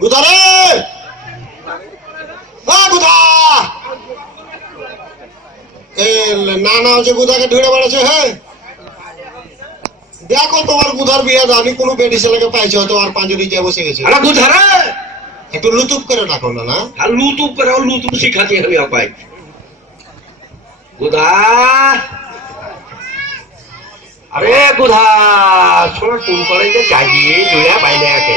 গুধা রে আ, গুধা এ না না হচ্ছে গুধাকে ঢুড়ে বেড়াচ্ছে হ্যাঁ দেখো তোমার গুধার বিয়ে দাও কোনো বেটি ছেলেকে পাইছে হয়তো আর পাঁচরি যে বসে গেছে। আরে একটু লুতুপ করে ডাকো না না? আর লুতুপ করে লুতুপ শিখাচ্ছি আমি আপাই গুধা আরে গুধা শোন ফোন করে যে জাগিয়ে দুয়া বাইরে আকে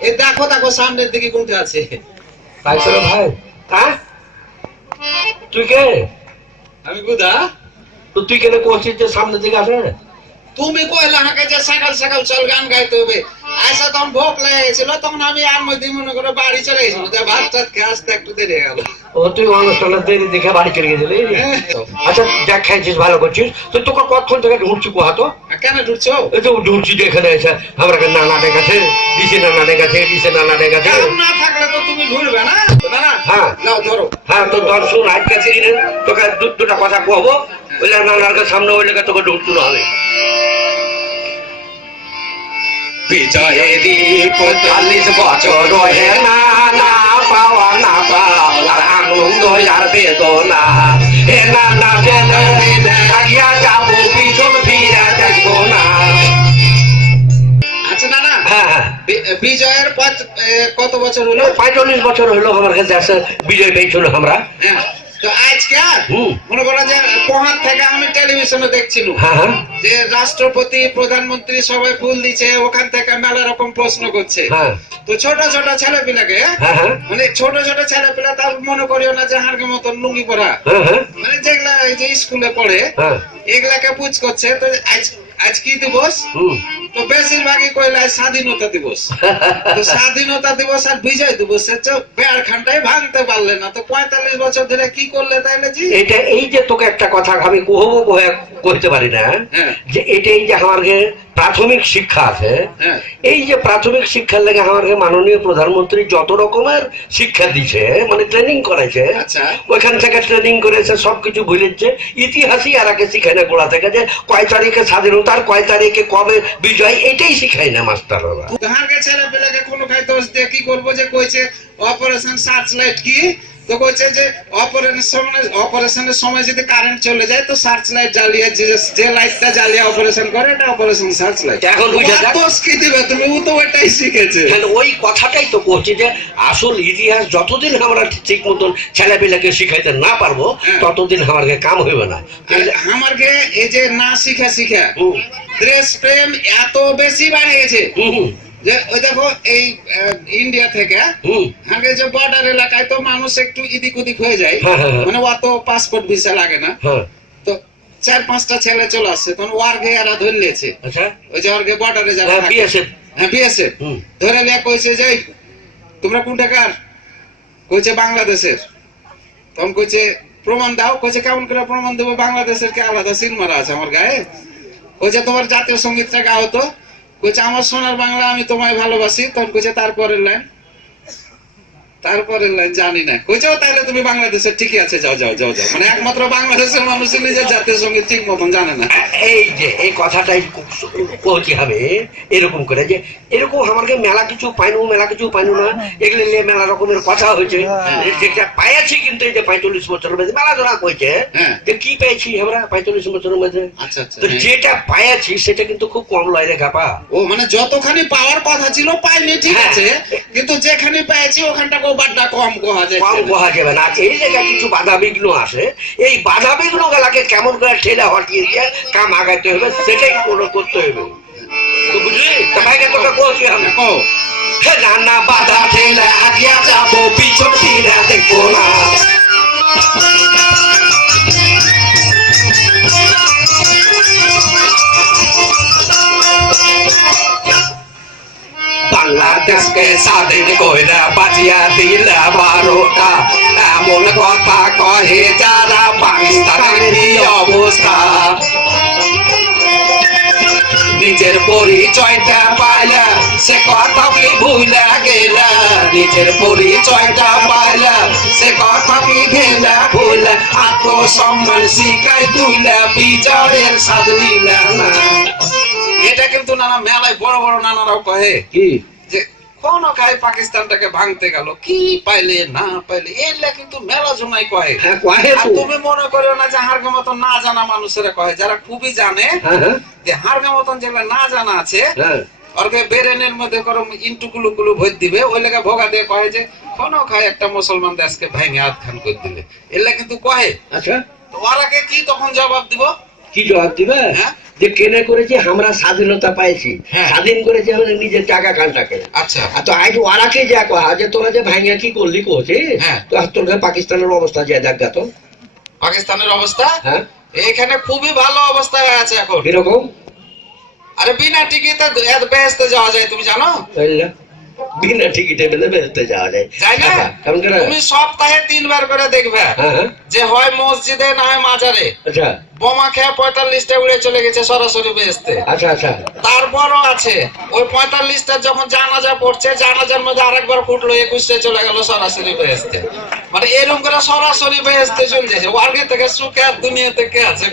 এ দেখো দেখো সামনের দিকে কোনটা আছে। ভাই চলো ভাই। হ্যাঁ? তুই কে? আমি বুধা। তো তুই কেন করছিস যে সামনের দিকে আসে? তুমি কইলা হাঁকে যে সকাল সকাল চল গান গাইতে হবে। আইসা তখন ভোগ লেগে গেছিল তখন আমি আর মধ্যে মনে করে বাড়ি চলে গেছিল ভাত টাত খেয়ে আসতে একটু দেরি গেল ও তুই অনুষ্ঠানের দেরি দেখে বাড়ি চলে গেছিলি? হ্যাঁ। আচ্ছা দেখ খাইছিস ভালো করছিস। তো তোকে কতক্ষণ থেকে ঢুকছি কোহা তো? আর কেন ঢুকছো এই তো ঢুকছি এখানে এসে আমার কাছে নানা ডেকাছে দিছে নানা ডেকাছে দিছে নানা ডেকাছে কারণ না থাকলে তো তুমি ঘুরবে না? হ্যাঁ। নাও ধরো। হ্যাঁ তো ধর শুন আজকে তোকে দুটা কথা কহবো ওইলে নানার সামনে ওই তোকে হবে। বিজয়েরই বছর না না পাওয়া না পাওয়ার আনন্দ আর বেদনা। হে না না বেদনা আগিয়া যাব পিছন ফিরে দেখব না। আচ্ছা না হ্যাঁ হ্যাঁ। বিজয়ের কত বছর হলো? পঁয়তাল্লিশ বছর হলো আমার কাছে বিজয় পেয়েছিল আমরা। হ্যাঁ। তো আজকে। মনে করো যে পোহার থেকে আমি টেলিভিশনে দেখছিল। হ্যাঁ হ্যাঁ। যে রাষ্ট্রপতি প্রধানমন্ত্রী সবাই ফুল দিচ্ছে ওখান থেকে মেলা রকম প্রশ্ন করছে। হ্যাঁ। তো ছোট ছোট ছেলে পিলাকে মানে ছোট ছোট ছেলে পিলা তার মনে করিও না যে হাড়কে মতন লুঙ্গি পরা। মানে যেগুলা এই যে স্কুলে পড়ে এগুলাকে পুজ করছে। তো আজ আজ কি দিবস তো বেশিরভাগই কইলা স্বাধীনতা দিবস। তো স্বাধীনতা দিবস আর বিজয় দিবস বেড় খানটাই ভাঙতে পারলে না। তো পঁয়তাল্লিশ বছর ধরে কি করলে তাইলে জি? এটা এই যে তোকে একটা কথা আমি কহবো কহে কইতে পারি না হ্যাঁ। যে এটাই যে আমার প্রাথমিক শিক্ষা আছে হ্যাঁ। এই যে প্রাথমিক শিক্ষার লেগে আমাকে মাননীয় প্রধানমন্ত্রী যত রকমের শিক্ষা দিছে মানে ট্রেনিং করেছে আচ্ছা। ওইখান থেকে ট্রেনিং করেছে সবকিছু ভুলেছে ইতিহাসই আর আগে শিখায় না গোড়া থেকে যে কয় তারিখে স্বাধীনতার কয় তারিখে কবে বিজয়, এটাই শিখায় না মাস্টাররা। কাছে কোনো খাই দোষ দিয়ে কি করব যে কইছে? অপারেশন সার্চ লাইট কি? তো কইছে যে অপারেশনের সময় অপারেশনের সময় যদি কারেন্ট চলে যায় তো সার্চ লাইট জ্বালিয়ে যে লাইটটা জ্বালিয়ে অপারেশন করে এটা অপারেশন সার্চ লাইট এখন বুঝা যাক। কি দিবে? তুমি ও তো ওটাই শিখেছে। তাহলে ওই কথাটাই তো করছি যে আসল ইতিহাস যতদিন আমরা ঠিক মতন ছেলেপিলাকে শিখাইতে না পারব হ্যাঁ। ততদিন আমার কাম হইবে না। আমারকে এই যে না শিখা শিখা দেশ প্রেম এত বেশি বেড়ে গেছে যে ওই দেখো এই ইন্ডিয়া থেকে আগে যে বর্ডার এলাকায় তো মানুষ একটু ইদিক উদিক হয়ে যায়। হ্যাঁ, হ্যাঁ, হ্যাঁ। মানে অত পাসপোর্ট ভিসা লাগে না। তো চার পাঁচটা ছেলে চলে আসছে তখন ওয়ার্গে এরা ধরে নিয়েছে। আচ্ছা। ওই যে ওয়ার্গে বর্ডারে যারা হ্যাঁ বিএসএফ হ্যাঁ বিএসএফ ধরে লিয়া কইছে যে তোমরা কোন টাকার কইছে বাংলাদেশের। তখন কইছে প্রমাণ দাও। কইছে কেমন করে প্রমাণ দেবো? বাংলাদেশের কি আলাদা সিল মারা আছে আমার গায়ে? কইছে তোমার জাতীয় সঙ্গীতটা গাও তো। কইছে আমার সোনার বাংলা আমি তোমায় ভালোবাসি। তখন কইছে তারপরের লাইন তারপরের লাইন জানি না। কইছে "ও, তাহলে তুমি বাংলাদেশের ঠিকই আছে যাও যাও যাও যাও। মানে একমাত্র বাংলাদেশের মানুষই নিজের জাতীয় সংগীত ঠিক মতন জানে না। এই যে এই কথাটাই কইতে হবে? এরকম করে যে এরকম আমাকে মেলা কিছু পাইনু মেলা কিছু পাইনু না। এগুলো নিয়ে মেলা রকমের কথা হয়েছে। যেটা পাইয়াছি কিন্তু এই যে পঁয়তাল্লিশ বছরের মধ্যে। মেলা ধরা কইছে হ্যাঁ। যে কি পেয়েছি আমরা পঁয়তাল্লিশ বছরের মধ্যে? আচ্ছা আচ্ছা তো হ্যাঁ। যেটা পাইয়াছি সেটা কিন্তু খুব কম লয় রে খাপা ও মানে যতখানি পাওয়ার কথা ছিল পাইনি ঠিক হ্যাঁ। আছে। কিন্তু যেখানে পেয়েছি ওখানটাকে বাড্ডা কম কোহা যায় কম কোহা যাবে না। এই জায়গায় কিছু বাধা বিঘ্ন আসে এই বাধা বিঘ্ন গুলাকে কেমন করে ঠেলে হটিয়ে দিয়ে কাম আগাইতে হবে সেটাই কোনো করতে হবে। তো বুঝলি? তোমাকে তোকে বলছি আমি? নানা বাধা ঠেলে আগিয়া যাব পিছন ফিরে দেখব না। বাংলাদেশকে স্বাধীন কইরা বাজিয়া দিলা বারোটা। এমন কথা কহে যারা পাকিস্তানের অবস্থা? নিজের পরিচয়টা পাইলা সে কথা কি ভুলা গেলা? নিজের পরিচয়টা পাইলা সে কথা কি গেলা ভুলা? আত্মসম্মান শিখাই তুইলা বিজয়ের স্বাদ নিলা না। এটা কিন্তু নানা মেলায় বড় বড় নানারাও কহে। কি? কোন খায় পাকিস্তানটাকে ভাঙতে গেল। কি পাইলে না পাইলে এগুলা কিন্তু মেলা কয়। হ্যাঁ কয়ে তুমি মনে করো না যে হারগা মতন না জানা মানুষেরা কয়। যারা খুবই জানে হ্যাঁ হ্যাঁ। যে হারগা মতন যেগুলা না জানা আছে ওরকে বেরেনের মধ্যে ইন্টু কুলু কুলু ভোট দিবে। ওই লেগে ভোগা দিয়ে কয় যে কোন খায় একটা মুসলমান দেশকে ভেঙে হাত খান করে দিলে। এগুলা কিন্তু কয়। আচ্ছা। ওরাকে কি তখন জবাব দিব? কি জবাব দিবে? হ্যাঁ? যে কেনে করেছি আমরা স্বাধীনতা পাইছি। হ্যাঁ। স্বাধীন করেছি আমাদের নিজের টাকা কানটাকে আচ্ছা। তো আজ ওরাকে যা কহা যে তোরা যে ভাঙিয়া কি করলি কোচে হ্যাঁ। তো তোর পাকিস্তানের অবস্থা যে দেখ তো। পাকিস্তানের অবস্থা? এখানে খুবই ভালো অবস্থায় আছে এখন। কীরকম? আরে বিনা টিকিটে বেহেস্তে যাওয়া যায় তুমি জানো? বুঝলা? বিনা টিকিটে বেলে বেরোতে যাওয়া যায়। যাই না? তুমি সপ্তাহে তিনবার করে দেখবে যে হয় মসজিদে না হয় মাজারে। আচ্ছা। বোমা খেয়ে পঁয়তাল্লিশটা উড়ে চলে গেছে সরাসরি বেহেস্তে আচ্ছা আচ্ছা। তারপরও আছে। ওই পঁয়তাল্লিশটা যখন জানাজা পড়ছে জানাজার মধ্যে আরেকবার ফুটলো একুশটা চলে গেল সরাসরি বেহেস্তে মানে এরকম করে সরাসরি বেহেস্তে চলে যাচ্ছে ওয়ার্গে থেকে সুখে আর আছে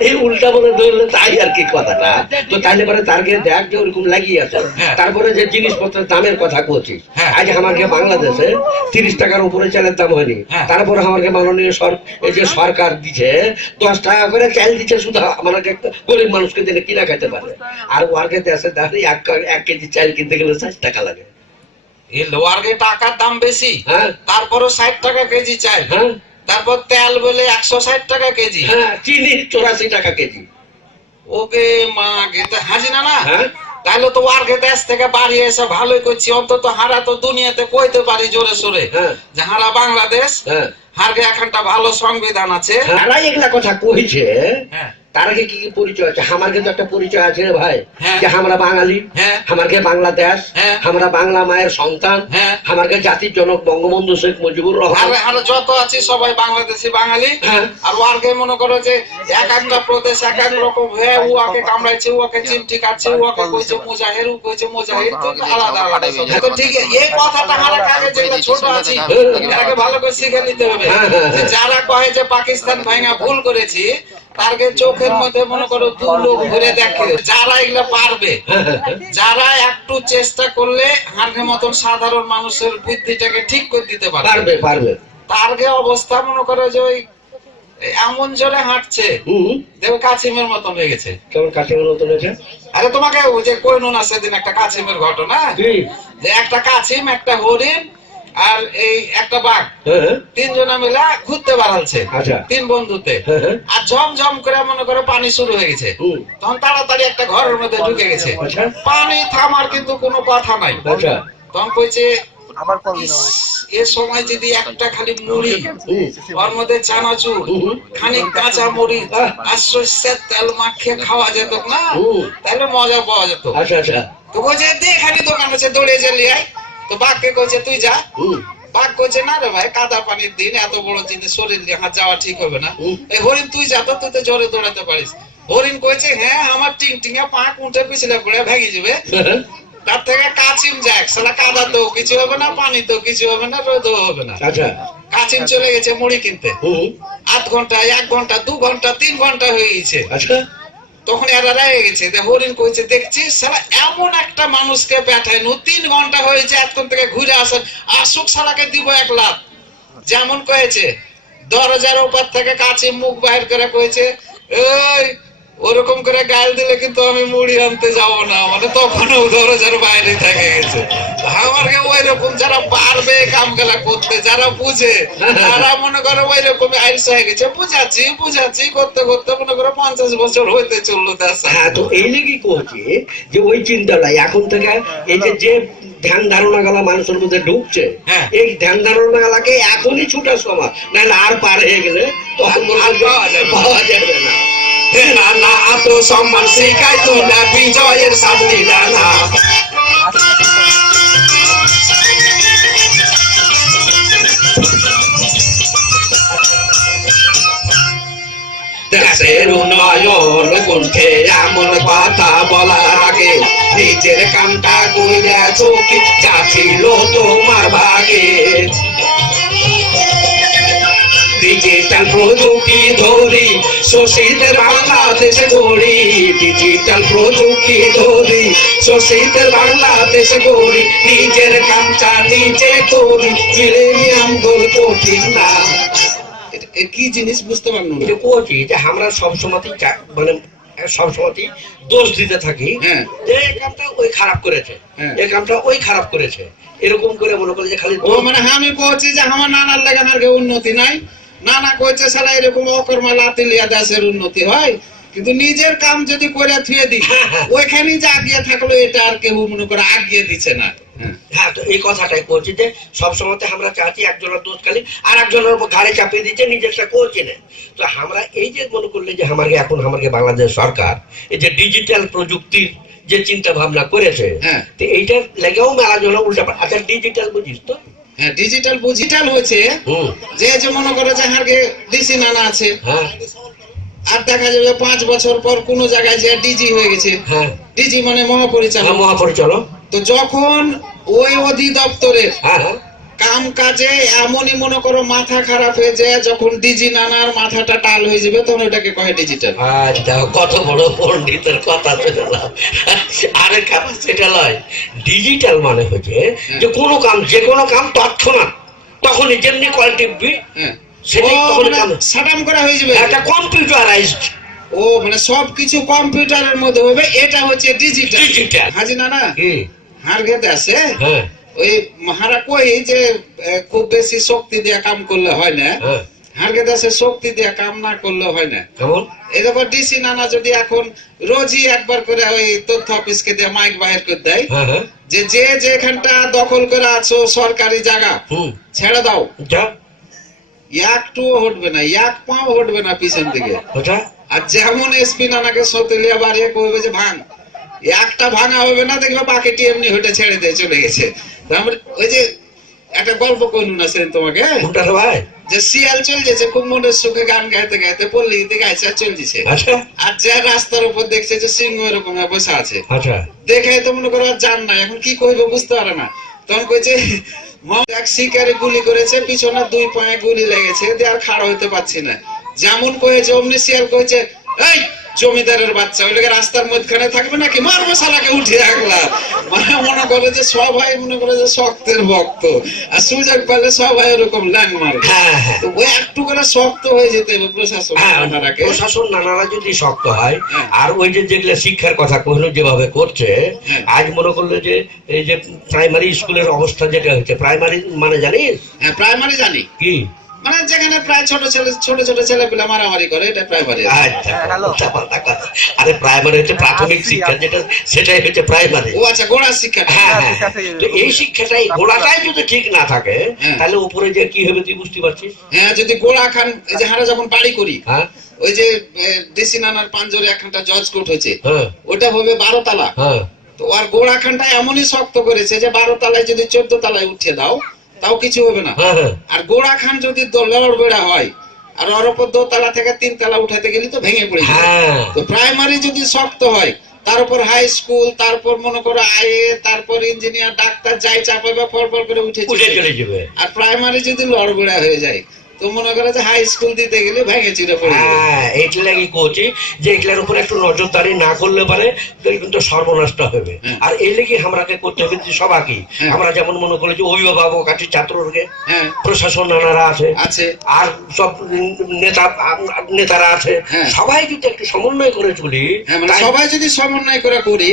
এই উল্টা বলে ধরলে তাই আর কি কথাটা। তো তাইলে পরে তারকে দেখ যে ওরকম লাগিয়ে আছে। হ্যাঁ। তারপরে যে জিনিসপত্রের দামের কথা বলছিস হ্যাঁ। আজ আমাকে বাংলাদেশে তিরিশ টাকার উপরে চালের দাম হয়নি। হ্যাঁ। তারপরে আমাকে মাননীয় এই যে সরকার দিচ্ছে দশ টাকা করে চাল দিচ্ছে শুধু একটা গরিব মানুষকে দিলে কিনা খেতে পারে। আর ওয়ার্কে দেশে দাঁড়িয়ে এক এক কেজি চাল কিনতে গেলে ষাট টাকা লাগে। টাকার দাম বেশি। হ্যাঁ। তারপরও ষাট টাকা কেজি হ্যাঁ। তারপর তেল বলে একশো ষাট টাকা কেজি। হ্যাঁ চিনি চৌরাশি টাকা কেজি। ওকে মা গেতে হাজিনা না হ্যাঁ। তাহলে তো ওয়ার্গে দেশ থেকে বাড়ি এসে ভালোই করছি। অন্তত হারা তো দুনিয়াতে কইতে পারি জোরে সোরে। হ্যাঁ। যে হারা বাংলাদেশ হ্যাঁ। হারগে এখানটা ভালো সংবিধান আছে। তারাই এগুলা কথা কইছে। হ্যাঁ। তার আগে কি কি পরিচয় আছে আমার কিন্তু একটা পরিচয় আছে রে ভাই হ্যাঁ। যে আমরা বাঙালি হ্যাঁ। আমাকে বাংলাদেশ হ্যাঁ। আমরা বাংলা মায়ের সন্তান হ্যাঁ। আমাকে জাতির জনক বঙ্গবন্ধু শেখ মুজিবুর রহমান আর যত আছি সবাই বাংলাদেশি বাঙালি। আর ওয়ার্গে মনে করো যে এক একটা প্রদেশ এক এক রকম হয়ে উয়াকে কামড়াইছে উয়াকে চিমটি কাটছে উয়াকে কইছে মুজাহির উ কইছে মুজাহির তো আলাদা আলাদা তো ঠিক আছে, এই কথাটা হারা কাগে যেগুলো ছোট আছি এটাকে ভালো করে শিখে নিতে হবে। যারা কহে যে পাকিস্তান ভাঙা ভুল করেছি তারকে চোখের মধ্যে মনে করো দু লোক ঘুরে দেখে। যারা এগুলো পারবে যারা একটু চেষ্টা করলে মতন সাধারণ মানুষের বুদ্ধিটাকে ঠিক করে দিতে পারবে। পারবে তারকে অবস্থা মনে করে যে ওই এমন জোরে হাঁটছে হুম। দেখো কাছিমের মতন হয়ে গেছে। কেমন কাছে নতুন হয়েছে? আরে তোমাকে ওই যে কইনো না সেদিন একটা কাছিমের ঘটনা? যে একটা কাছিম একটা হরিণ আর এই একটা বাঘ হ্যাঁ হ্যাঁ, তিনজনা মিলে ঘুরতে বাড়াচ্ছে আচ্ছা। তিন বন্ধুতে। হ্যাঁ আর ঝমঝম করে মনে করে পানি শুরু হয়ে গেছে। তখন তাড়াতাড়ি একটা ঘরের মধ্যে ঢুকে গেছে। আচ্ছা। পানি থামার কিন্তু কোনো কথা নাই। আচ্ছা। তখন কইছে এ সময় যদি একটা খালি মুড়ি ওর মধ্যে চানাচুর খানিক কাঁচা আহ। আর সর্ষের তেল মাখিয়ে খাওয়া যেত না তাহলে মজা পাওয়া যেত। আচ্ছা আচ্ছা। তো বলছে দে দোকান আছে দৌড়ে আয়। তো বাঘকে কইছে তুই যা। বাঘ কইছে না রে ভাই কাদা পানির দিন এত বড় জিনিস শরীর নিয়ে হাত যাওয়া ঠিক হবে না। এই হরিণ তুই যা তো তুই তো জোরে দৌড়াতে পারিস। হরিণ কইছে হ্যাঁ আমার টিং টিঙে পাক উঠে পিছলে পড়ে ভেঙে যাবে। তার থেকে কাছিম যাক সালা কাদা তো কিছু হবে না পানি তো কিছু হবে না রোদও হবে না। আচ্ছা। কাছিম চলে গেছে মুড়ি কিনতে। আধ ঘণ্টা এক ঘণ্টা দু ঘণ্টা তিন ঘণ্টা হয়ে গেছে। আচ্ছা। তখন এরা রয়ে গেছে। হরিণ কইছে, দেখছি সারা এমন একটা মানুষকে পাঠাইনু তিন ঘণ্টা হয়েছে এতক্ষণ থেকে ঘুরে আসেন আসুক সালাকে দিব এক লাখ যেমন কয়েছে, দরজার ওপার থেকে কাছে মুখ বাহির করে কয়েছে এই ওরকম করে গাল দিলে কিন্তু আমি মুড়ি আনতে যাব না। মানে তখন ও দরজার বাইরে থেকে গেছে। আমাকে ওই রকম যারা পারবে কাম গেলা করতে যারা বুঝে তারা মনে করো ওই রকম আইসা হয়ে গেছে। বুঝাচ্ছি বুঝাচ্ছি করতে করতে মনে করো পঞ্চাশ বছর হইতে চলল হ্যাঁ তো এই লেগে যে ওই চিন্তাটা এখন থেকে এই যে যে ধ্যান ধারণা গলা মানুষের মধ্যে ঢুকছে হ্যাঁ। এই ধ্যান ধারণা গলাকে এখনই ছুটার সময় নাহলে আর পার হয়ে গেলে তখন বলবে আর পাওয়া যাবে না। যাবে না না। না এত শিখাই তোলা বিজয়ের নিজের কামটা কইরা চোখে, যা তোমার ভাগে। ডিজিটাল প্রযুক্তি ধরি শোষিতের বাংলাদেশ গড়ি। ডিজিটাল প্রযুক্তি ধরি শোষিতের বাংলাদেশ গড়ি। নিজের কামটা নিজে করি মিলেনিয়াম গোল কঠিন না। কি জিনিস বুঝতে না। কোচি যে আমরা সবসময়তেই মানে সবসময়তেই দোষ দিতে থাকি। হ্যাঁ। যে এই কামটা ওই খারাপ করেছে। হ্যাঁ। এই কামটা ওই খারাপ করেছে। এরকম করে মনে করে যে খালি ও মানে আমি কইছি যে আমার নানার লাগে আমার উন্নতি নাই। নানা কইছে সারা এরকম অকর্মা দেশের উন্নতি হয় কিন্তু নিজের কাম যদি করে থুয়ে দিই ওইখানে যে আগিয়ে থাকল এটা আর কেউ মনে করে আগিয়ে দিচ্ছে না হ্যাঁ। হ্যাঁ তো এই কথাটাই করছি যে সবসময় আমরা চাচ্ছি একজনের দোষ খালি আর একজনের উপর ঘাড়ে চাপিয়ে দিচ্ছে নিজেরটা করছে না তো আমরা এই যে মনে করলে যে আমাকে এখন আমাকে বাংলাদেশ সরকার এই যে ডিজিটাল প্রযুক্তির যে চিন্তা ভাবনা করেছে হ্যাঁ। তো এইটার লেগেও মেলা জন্য উল্টা আচ্ছা ডিজিটাল বুঝিস তো হ্যাঁ ডিজিটাল ডিজিটাল হয়েছে। যে যে মনে করে যে হারকে ডিসি নানা আছে। হ্যাঁ। আর দেখা যাবে পাঁচ বছর পর কোন জায়গায় যে ডিজি হয়ে গেছে। হ্যাঁ। ডিজি মানে হ্যাঁ মহাপরিচালক মহাপরিচালক। তো যখন ওই অধিদপ্তরের হ্যাঁ হ্যাঁ। কাম কাজে এমনই মনে করো মাথা খারাপ হয়ে যায় যখন ডিজি নানার মাথাটা টাল হয়ে যাবে তখন ওটাকে কয় ডিজিটাল আচ্ছা কত বড় পণ্ডিতের কথা আরে কাজ সেটা নয় ডিজিটাল মানে হচ্ছে যে কোনো কাম যে কোনো কাম তৎক্ষণাৎ তখনই যেমনি কল টিপবি হ্যাঁ। সেটাই মানে কাম। সাটাম করা হয়ে যাবে। একটা কম্পিউটারাইজড ও মানে সবকিছু কম্পিউটারের মধ্যে হবে এটা হচ্ছে ডিজিটাল Digital। হাজি নানা হার ঘেতে আছে? হ্যাঁ। ওই হারা কই যে খুব বেশি শক্তি দিয়ে কাম করলে হয় না। হ্যাঁ। শক্তি দিয়ে কাম না করলে হয় না। দেখো ডিসি নানা যদি এখন রোজই একবার করে ওই তথ্য অফিসকে দিয়ে মাইক বাহির করে দেয় হ্যাঁ হ্যাঁ। যে যে যেখানটা দখল করে আছো সরকারি জায়গা ছেড়ে দাও। যা। একটুও হটবে না এক পাও হটবে না পিছন দিকে। আর যেমন এসপি নানাকে সতেলিয়া বাড়িয়ে কইবে যে ভাঙ। একটা ভাঙা হবে না দেখবে বাকিটি এমনি হেঁটে ছেড়ে দিয়ে চলে গেছে। ওই যে একটা গল্প কইলু না সেদিন তোমাকে কোনটা রে ভাই। যে শিয়াল চল যেছে খুব মনের সুখে গান গাইতে গাইতে পল্লী দিকে চল দিছে আচ্ছা। আর যে রাস্তার উপর দেখছে যে সিংহ এরকম হয়ে বসে আছে। আচ্ছা। দেখে তো মনে করো আর জান না এখন কি কইবে বুঝতে পারে না। তখন কইছে "মাও, এক শিকারে গুলি করেছে পিছনে দুই পায়ে গুলি লেগেছে দিয়ে আর খাড়া হইতে পারছি না। যেমন কয়েছে অমনি শিয়াল কয়েছে এই জমিদারের বাচ্চা ওইটাকে রাস্তার মধ্যখানে থাকবে নাকি? মারবো শালাকে উঠে রাখলা মানে মনে করে যে সবাই মনে করে যে শক্তের ভক্ত। আর সুযোগ পেলে সবাই ওরকম ল্যাং মারবে হ্যাঁ হ্যাঁ। ওই একটু করে শক্ত হয়ে যেতে হবে প্রশাসন হ্যাঁ, ওনারাকে প্রশাসন নানারা যদি শক্ত হয়। আর ওই যে যেগুলো শিক্ষার কথা কহিল যেভাবে করছে। আজ মনে করল যে এই যে প্রাইমারি স্কুলের অবস্থা যেটা হচ্ছে প্রাইমারি মানে জানিস? হ্যাঁ প্রাইমারি জানি। কি? মানে যেখানে প্রায় ছোট ছেলে ছোট ছোট ছেলেগুলো মারামারি করে এটা প্রাইমারি আচ্ছা উল্টাপাল্টা কথা। আরে প্রাইমারি হচ্ছে প্রাথমিক শিক্ষা যেটা সেটাই হচ্ছে প্রাইমারি ও আচ্ছা গোড়া শিক্ষা। হ্যাঁ হ্যাঁ। তো এই শিক্ষাটাই গোড়াটাই যদি ঠিক না থাকে হ্যাঁ। তাহলে উপরে যে কি হবে তুই বুঝতে পারছিস? হ্যাঁ যদি গোড়া খান এই যে হারা যখন বাড়ি করি হ্যাঁ। ওই যে দেশি নানার পাঞ্জরে একখানটা জজ কোর্ট হয়েছে হ্যাঁ। ওটা হবে বারো তালা। হ্যাঁ। তো আর গোড়া খানটা এমনই শক্ত করেছে যে বারো তালায় যদি চোদ্দ তালায় উঠে দাও তাও কিছু হবে না। হ্যাঁ হ্যাঁ। আর গোড়া খান যদি দলের বেড়া হয় আর ওর উপর দোতলা থেকে তিন তালা উঠাতে গেলে তো ভেঙে পড়ে হ্যাঁ। তো প্রাইমারি যদি শক্ত হয় তার উপর হাই স্কুল তারপর মনে করো আইএ তারপর ইঞ্জিনিয়ার ডাক্তার যাই চাপাবে পর পর করে উঠে চলে যাবে। আর প্রাইমারি যদি লড়বেড়া হয়ে যায় তো মনে করে যে হাই স্কুল দিতে গেলে ভেঙে চিড়ে পড়ে হ্যাঁ এইটা লাগি করছি যে এগুলার উপর একটু নজরদারি না করলে পারে তাহলে কিন্তু সর্বনষ্ট হবে হ্যাঁ। আর এই লেগে আমরাকে করতে হবে যে সবাইকে হ্যাঁ। আমরা যেমন মনে করি যে অভিভাবক আছে ছাত্রকে হ্যাঁ প্রশাসন নানারা আছে আছে আর সব নেতা নেতারা আছে। সবাই যদি একটু সমন্বয় করে চলি মানে সবাই যদি সমন্বয় করে করি।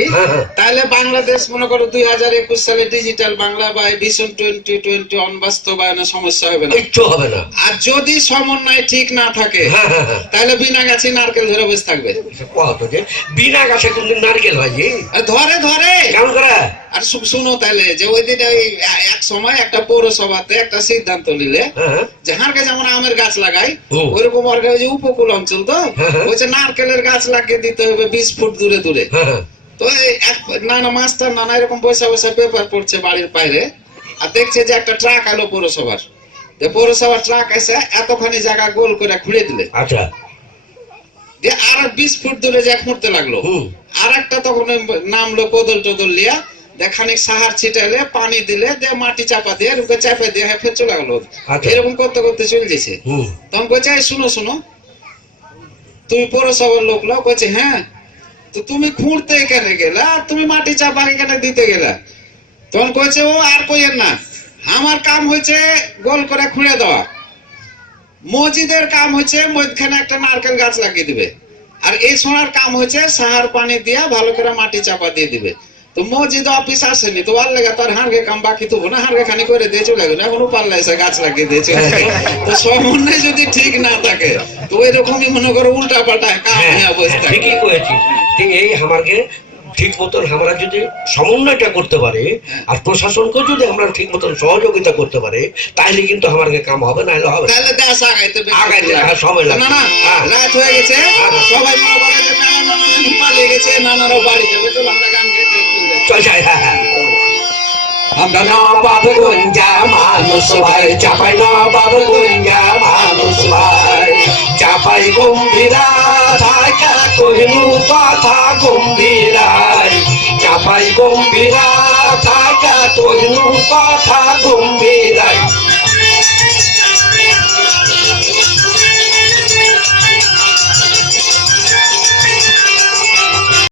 তাহলে বাংলাদেশ মনে করো দুই হাজার একুশ সালে ডিজিটাল বাংলা বা ভিশন টোয়েন্টি টোয়েন্টি অনবাস্তবায়নের সমস্যা হবে না কিচ্ছু হবে না আর যদি সমন্বয় ঠিক না থাকে হ্যাঁ হ্যাঁ হ্যাঁ তাহলে বিনা গাছে নারকেল ধরে বসে থাকবে। বিনা গাছে কোনদিন নারকেল হয় ধরে ধরে। কেমন করে? আর শুনো তাহলে যে ওই দিনে এক সময় একটা পৌরসভাতে একটা সিদ্ধান্ত নিলে হ্যাঁ। যে হার যেমন আমের গাছ লাগাই। ওইরকম আর কাছে উপকূল অঞ্চল তো হ্যাঁ, হ্যাঁ। বলছে নারকেলের গাছ লাগিয়ে দিতে হবে বিশ ফুট দূরে দূরে। হ্যাঁ হ্যাঁ। তো এক নানা মাস্টার নানা এরকম বসে বসে পেপার পড়ছে বাড়ির বাইরে আর দেখছে যে একটা ট্রাক আলো পৌরসভার। পৌরসভার ট্রাক এসে এতখানি জায়গা গোল করে ঘুরে দিলে। আচ্ছা। আর বিশ ফুট দূরে যা খুঁড়তে লাগল। আর একটা তখন নামলো কোদল টোদল লিয়া দেখানিক সাহার ছিটাইলে পানি দিলে দিয়ে মাটি চাপা দিয়ে রুকে চাপা দিয়ে হ্যাঁ ফের চলে গেলো। আচ্ছা। এরকম করতে করতে চলে যেছে তখন কইছে "এই শুনো শুনো। তুমি পৌরসভার লোক লোক কইছে হ্যাঁ। তো তুমি খুঁড়তে কেন গেলা? তুমি মাটি চাপা কেন দিতে গেলা? তখন কইছে ও আর কইেন না। আমার কাম হয়েছে গোল করে খুঁড়ে দেওয়া। মসজিদের কাম হচ্ছে মধ্যখানে একটা নারকেল গাছ লাগিয়ে দিবে। আর এই সোনার কাম হচ্ছে সাহার পানি দিয়া ভালো করে মাটি চাপা দিয়ে দিবে। তো মসজিদ অফিস আসেনি, তো আর লেগে তার হাড়কে কাম বাকি তবু না হাড়কে খানি করে দিয়ে চলে গেল। এখন পাল্লা এসে গাছ লাগিয়ে দিয়ে চলে। তো সমন্বয় যদি ঠিক না থাকে, তো ওই রকমই মনে করো উল্টা পাল্টা কাম বসে থাকে ঠিকই কয়েছি যে এই আমাকে ঠিক মতন আমরা যদি সমন্বয়টা করতে পারে আর প্রশাসনকে যদি আমরা ঠিক মতন সহযোগিতা করতে পারে তাহলে কিন্তু আমাকে কাম হবে না হবে না। তাহলে দেশ আগাইতে আগাইতে, হ্যাঁ, সময়। না না হ্যাঁ। রাত হয়ে গেছে। সবাই মনে করে যে না না না, পালিয়ে গেছে নানারাও বাড়ি যাবে। চলো আমরা গান গেতে চল যাই। হ্যাঁ হ্যাঁ। আমরা নবাব গুঞ্জা মানুষ ভাই চাপাই নবাব গুঞ্জা মানুষ ভাই চাপাই গম্ভীরা। থাকা কহিনু কথা গম্ভীরাই চাপাই গম্ভীরা থাকা কহিনু কথা গম্ভীরাই